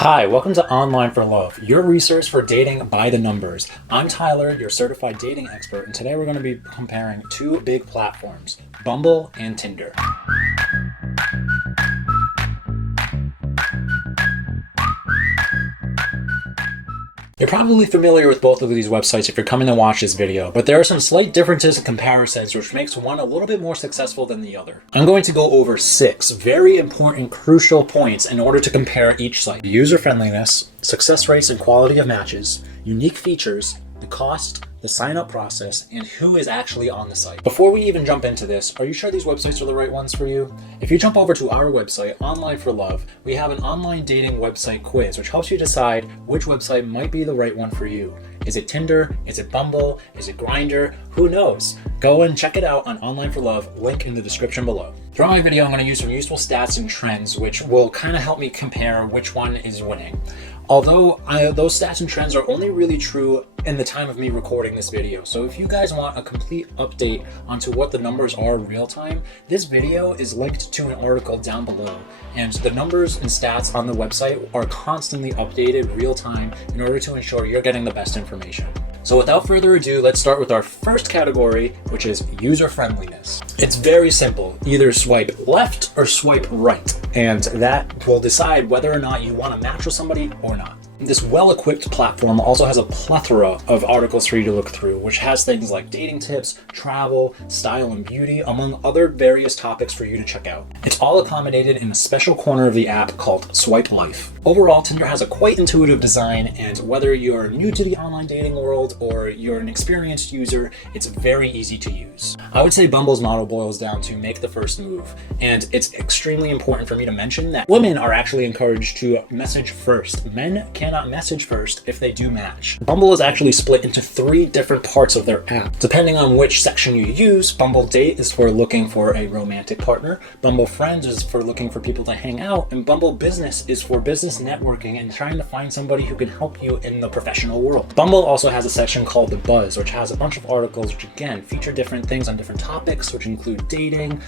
Hi, welcome to Online for Love, your resource for dating by the numbers. I'm Tyler, your certified dating expert, and today we're going to be comparing two big platforms, Bumble and Tinder. You're probably familiar with both of these websites if you're coming to watch this video, but there are some slight differences and comparisons which makes one a little bit more successful than the other. I'm going to go over 6 very important, crucial points in order to compare each site. User friendliness, success rates and quality of matches, unique features, the cost, the sign-up process, and who is actually on the site. Before we even jump into this, are you sure these websites are the right ones for you? If you jump over to our website, Online for Love, we have an online dating website quiz which helps you decide which website might be the right one for you. Is it Tinder? Is it Bumble? Is it Grindr? Who knows? Go and check it out on Online for Love, link in the description below. Throughout my video, I'm going to use some useful stats and trends which will kind of help me compare which one is winning. Although those stats and trends are only really true in the time of me recording this video. So if you guys want a complete update onto what the numbers are real time, this video is linked to an article down below. And the numbers and stats on the website are constantly updated real time in order to ensure you're getting the best information. So without further ado, let's start with our first category, which is user friendliness. It's very simple. Either swipe left or swipe right, and that will decide whether or not you want to match with somebody or not. This well-equipped platform also has a plethora of articles for you to look through, which has things like dating tips, travel, style and beauty, among other various topics for you to check out. It's all accommodated in a special corner of the app called Swipe Life. Overall, Tinder has a quite intuitive design, and whether you're new to the online dating world or you're an experienced user, it's very easy to use. I would say Bumble's model boils down to make the first move, and it's extremely important for me to mention that women are actually encouraged to message first. Men cannot message first if they do match. Bumble is actually split into 3 different parts of their app. Depending on which section you use, Bumble Date is for looking for a romantic partner, Bumble Friends is for looking for people to hang out, and Bumble Business is for business networking and trying to find somebody who can help you in the professional world. Bumble also has a section called The Buzz, which has a bunch of articles which again feature different things on different topics, which include dating,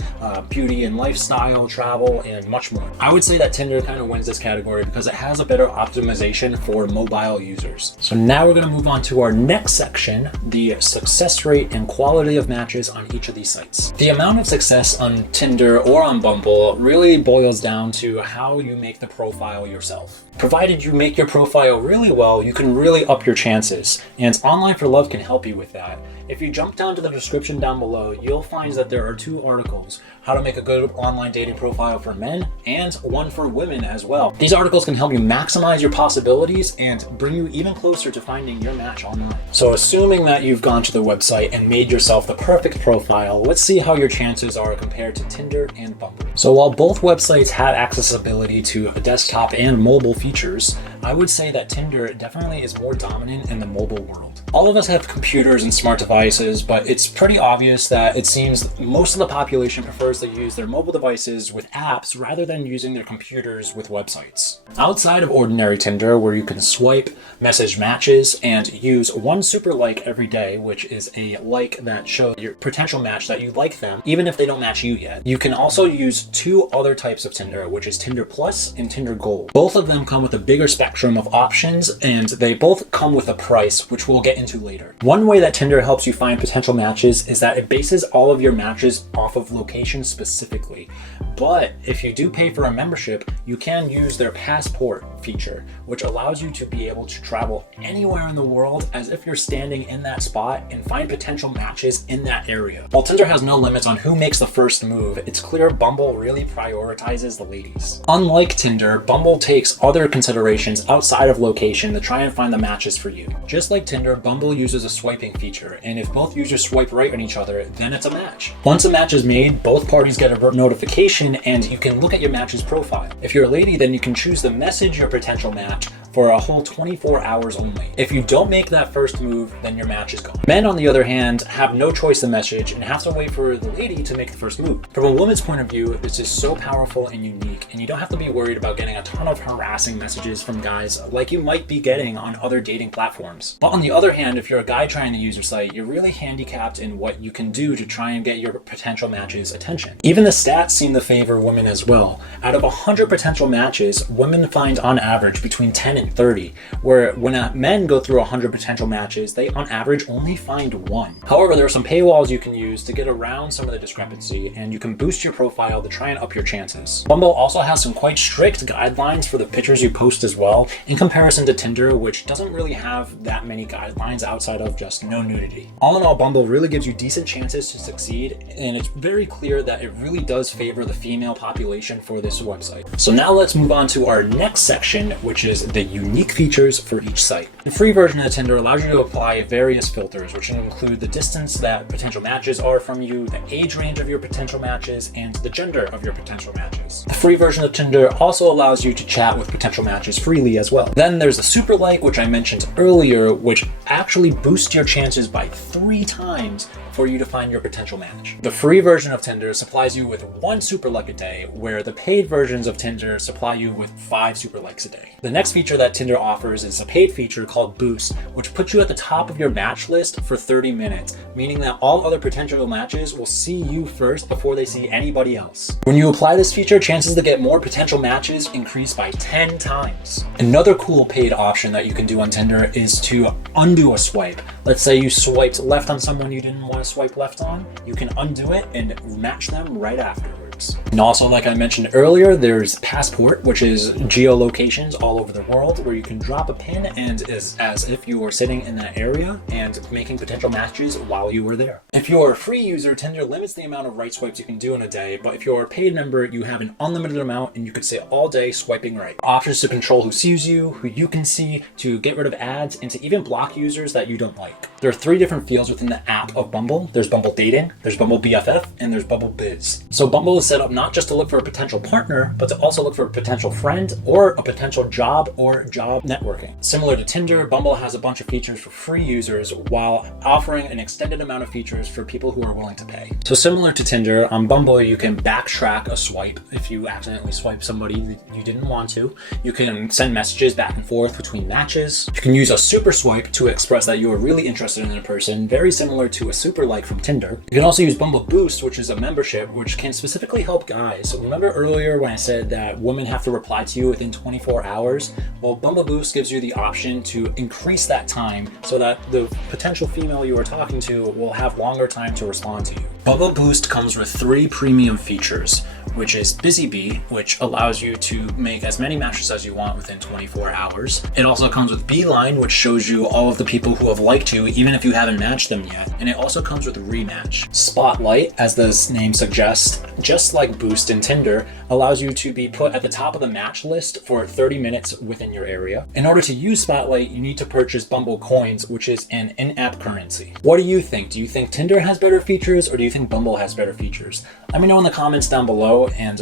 beauty and lifestyle, travel, and much more. I would say that Tinder kind of wins this category because it has a better optimization for mobile users. So now we're going to move on to our next section, the success rate and quality of matches on each of these sites. The amount of success on Tinder or on Bumble really boils down to how you make the profile yourself. Provided you make your profile really well, you can really up your chances, and Online for Love can help you with that. If you jump down to the description down below, you'll find that there are 2 articles, how to make a good online dating profile for men and one for women as well. These articles can help you maximize your possibilities and bring you even closer to finding your match online. So assuming that you've gone to the website and made yourself the perfect profile, let's see how your chances are compared to Tinder and Bumble. So while both websites have accessibility to desktop and mobile features, I would say that Tinder definitely is more dominant in the mobile world. All of us have computers and smart devices, but it's pretty obvious that it seems most of the population prefers to use their mobile devices with apps rather than using their computers with websites. Outside of ordinary Tinder, where you can swipe, message matches, and use one super like every day, which is a like that shows your potential match that you like them, even if they don't match you yet. You can also use 2 other types of Tinder, which is Tinder Plus and Tinder Gold. Both of them come with a bigger spectrum of options, and they both come with a price, which we'll get into later. One way that Tinder helps you find potential matches is that it bases all of your matches off of location specifically. But if you do pay for a membership, you can use their passport feature, which allows you to be able to travel anywhere in the world as if you're standing in that spot and find potential matches in that area. While Tinder has no limits on who makes the first move, it's clear Bumble really prioritizes the ladies. Unlike Tinder, Bumble takes other considerations outside of location to try and find the matches for you. Just like Tinder, Bumble uses a swiping feature, and if both users swipe right on each other, then it's a match. Once a match is made, both parties get a notification and you can look at your match's profile. If you're a lady, then you can choose to message your potential match for a whole 24 hours only. If you don't make that first move, then your match is gone. Men, on the other hand, have no choice to message and have to wait for the lady to make the first move. From a woman's point of view, this is so powerful and unique, and you don't have to be worried about getting a ton of harassing messages from guys like you might be getting on other dating platforms. But on the other hand, if you're a guy trying to use your site, you're really handicapped in what you can do to try and get your potential match's attention. Even the stats seem to favor women as well. Out of 100 potential matches, women find on on average between 10 and 30, where when men go through 100 potential matches, they on average only find one. However, there are some paywalls you can use to get around some of the discrepancy, and you can boost your profile to try and up your chances. Bumble also has some quite strict guidelines for the pictures you post as well, in comparison to Tinder, which doesn't really have that many guidelines outside of just no nudity. All in all, Bumble really gives you decent chances to succeed, and it's very clear that it really does favor the female population for this website. So now let's move on to our next section, which is the unique features for each site. The free version of Tinder allows you to apply various filters, which include the distance that potential matches are from you, the age range of your potential matches, and the gender of your potential matches. The free version of Tinder also allows you to chat with potential matches freely as well. Then there's the super like, which I mentioned earlier, which actually boosts your chances by 3 times for you to find your potential match. The free version of Tinder supplies you with 1 super like a day, where the paid versions of Tinder supply you with 5 super likes a day. The next feature that Tinder offers is a paid feature called Boost, which puts you at the top of your match list for 30 minutes, meaning that all other potential matches will see you first before they see anybody else. When you apply this feature, chances to get more potential matches increase by 10 times. Another cool paid option that you can do on Tinder is to undo a swipe. Let's say you swiped left on someone you didn't want to swipe left on, you can undo it and match them right afterwards. And also, like I mentioned earlier, there's Passport, which is geolocations all over the world, where you can drop a pin and is as if you were sitting in that area and making potential matches while you were there. If you're a free user, Tinder limits the amount of right swipes you can do in a day, but if you're a paid member, you have an unlimited amount and you could sit all day swiping right. Options to control who sees you, who you can see, to get rid of ads, and to even block users that you don't like. There are 3 different fields within the app of Bumble. There's Bumble Dating, there's Bumble BFF, and there's Bumble Biz. So Bumble is set up not just to look for a potential partner, but to also look for a potential friend or a potential job or job networking. Similar to Tinder, Bumble has a bunch of features for free users while offering an extended amount of features for people who are willing to pay. So similar to Tinder, on Bumble you can backtrack a swipe if you accidentally swipe somebody that you didn't want to. You can send messages back and forth between matches. You can use a super swipe to express that you are really interested in a person, very similar to a super like from Tinder. You can also use Bumble Boost, which is a membership which can specifically help guys. So remember earlier when I said that women have to reply to you within 24 hours? Well, Bumble Boost gives you the option to increase that time so that the potential female you are talking to will have longer time to respond to you. Bumble Boost comes with 3 premium features, which is Busy Bee, which allows you to make as many matches as you want within 24 hours. It also comes with Beeline, which shows you all of the people who have liked you, even if you haven't matched them yet. And it also comes with Rematch. Spotlight, as the name suggests, just like Boost in Tinder, allows you to be put at the top of the match list for 30 minutes within your area. In order to use Spotlight, you need to purchase Bumble Coins, which is an in-app currency. What do you think? Do you think Tinder has better features, or do you think Bumble has better features? Let me know in the comments down below, and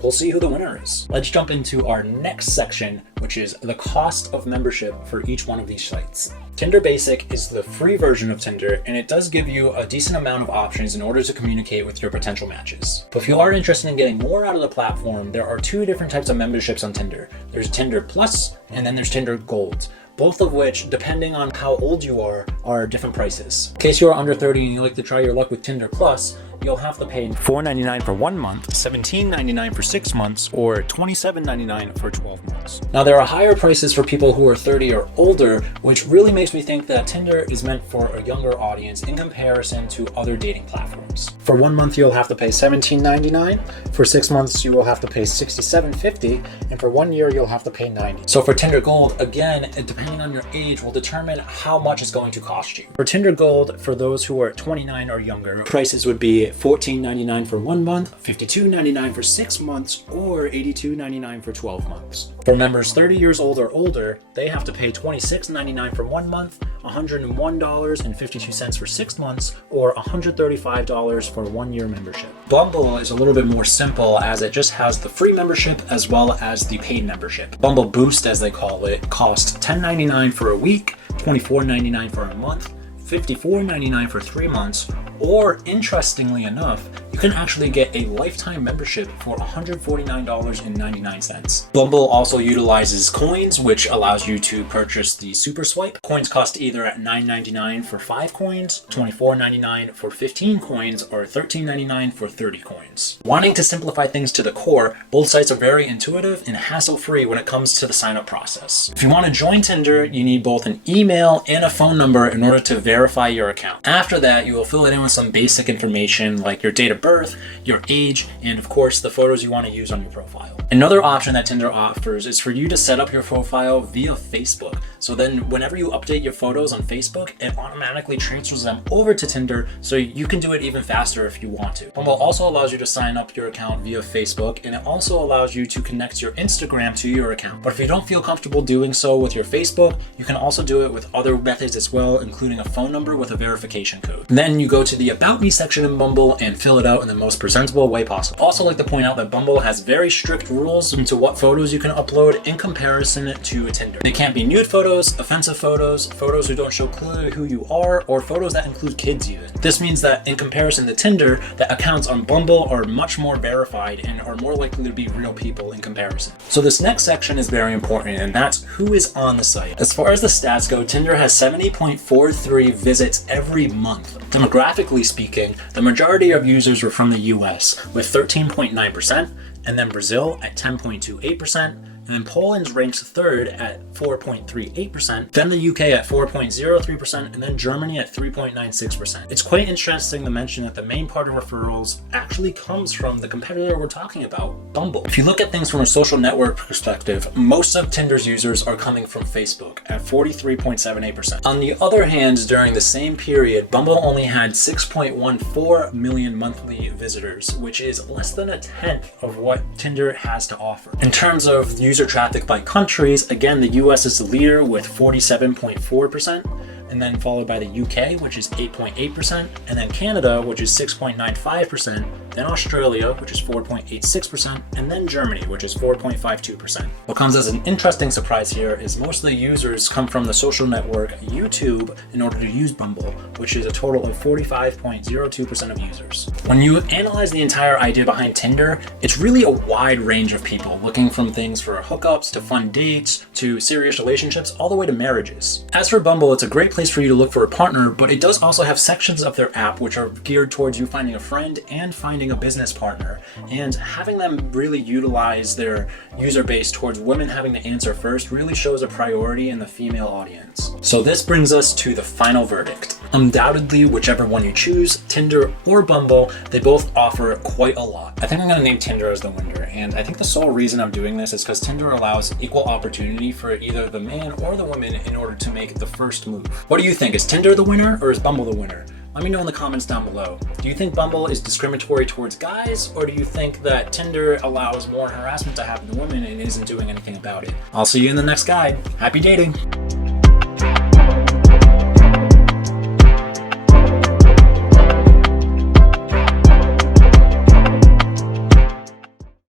we'll see who the winner is. Let's jump into our next section, which is the cost of membership for each one of these sites. Tinder Basic is the free version of Tinder, and it does give you a decent amount of options in order to communicate with your potential matches. But if you are interested in getting more out of the platform, there are 2 different types of memberships on Tinder. There's Tinder Plus, and then there's Tinder Gold. Both of which, depending on how old you are different prices. In case you are under 30 and you like to try your luck with Tinder Plus, you'll have to pay $4.99 for 1 month, $17.99 for 6 months, or $27.99 for 12 months. Now, there are higher prices for people who are 30 or older, which really makes me think that Tinder is meant for a younger audience in comparison to other dating platforms. For 1 month, you'll have to pay $17.99. For 6 months, you will have to pay $67.50, and for 1 year, you'll have to pay $90. So for Tinder Gold, again, depending on your age, will determine how much it's going to cost you. For Tinder Gold, for those who are 29 or younger, prices would be $14.99 for 1 month, $52.99 for 6 months, or $82.99 for 12 months. For members 30 years old or older, they have to pay $26.99 for 1 month, $101.52 for 6 months, or $135 for 1 year membership. Bumble is a little bit more simple, as it just has the free membership as well as the paid membership. Bumble Boost, as they call it, costs $10.99 for a week, $24.99 for a month, $54.99 for 3 months, or interestingly enough, you can actually get a lifetime membership for $149.99. Bumble also utilizes coins, which allows you to purchase the super swipe. Coins cost either at $9.99 for 5 coins, $24.99 for 15 coins, or $13.99 for 30 coins. Wanting to simplify things to the core, both sites are very intuitive and hassle-free when it comes to the sign-up process. If you want to join Tinder, you need both an email and a phone number in order to verify your account. After that, you will fill it in with some basic information like your date of birth, your age, and of course the photos you want to use on your profile. Another option that Tinder offers is for you to set up your profile via Facebook. So then whenever you update your photos on Facebook, it automatically transfers them over to Tinder, so you can do it even faster if you want to. Bumble also allows you to sign up your account via Facebook, and it also allows you to connect your Instagram to your account. But if you don't feel comfortable doing so with your Facebook, you can also do it with other methods as well, including a phone number with a verification code. Then you go to the About Me section in Bumble and fill it out in the most presentable way possible. Also like to point out that Bumble has very strict rules into what photos you can upload in comparison to Tinder. They can't be nude photos, offensive photos, photos who don't show clearly who you are, or photos that include kids even. This means that in comparison to Tinder, the accounts on Bumble are much more verified and are more likely to be real people in comparison. So this next section is very important, and that's who is on the site. As far as the stats go, Tinder has 70.43 visits every month. Demographically speaking, the majority of users were from the US with 13.9%, and then Brazil at 10.28%, and then Poland ranks third at 4.38%, then the UK at 4.03%, and then Germany at 3.96%. It's quite interesting to mention that the main part of referrals actually comes from the competitor we're talking about, Bumble. If you look at things from a social network perspective, most of Tinder's users are coming from Facebook at 43.78%. On the other hand, during the same period, Bumble only had 6.14 million monthly visitors, which is less than a tenth of what Tinder has to offer. In terms of user traffic by countries, again, the US is the leader with 47.4%, and then followed by the UK, which is 8.8%, and then Canada, which is 6.95%, then Australia, which is 4.86%, and then Germany, which is 4.52%. What comes as an interesting surprise here is most of the users come from the social network YouTube in order to use Bumble, which is a total of 45.02% of users. When you analyze the entire idea behind Tinder, it's really a wide range of people, looking from things for hookups to fun dates to serious relationships all the way to marriages. As for Bumble, it's a great place for you to look for a partner, but it does also have sections of their app which are geared towards you finding a friend and finding a business partner, and having them really utilize their user base towards women having to answer first really shows a priority in the female audience. So this brings us to the final verdict. Undoubtedly, whichever one you choose, Tinder or Bumble, they both offer quite a lot. I think I'm going to name Tinder as the winner, and I think the sole reason I'm doing this is because Tinder allows equal opportunity for either the man or the woman in order to make the first move. What do you think? Is Tinder the winner or is Bumble the winner? Let me know in the comments down below. Do you think Bumble is discriminatory towards guys, or do you think that Tinder allows more harassment to happen to women and isn't doing anything about it? I'll see you in the next guide. Happy dating!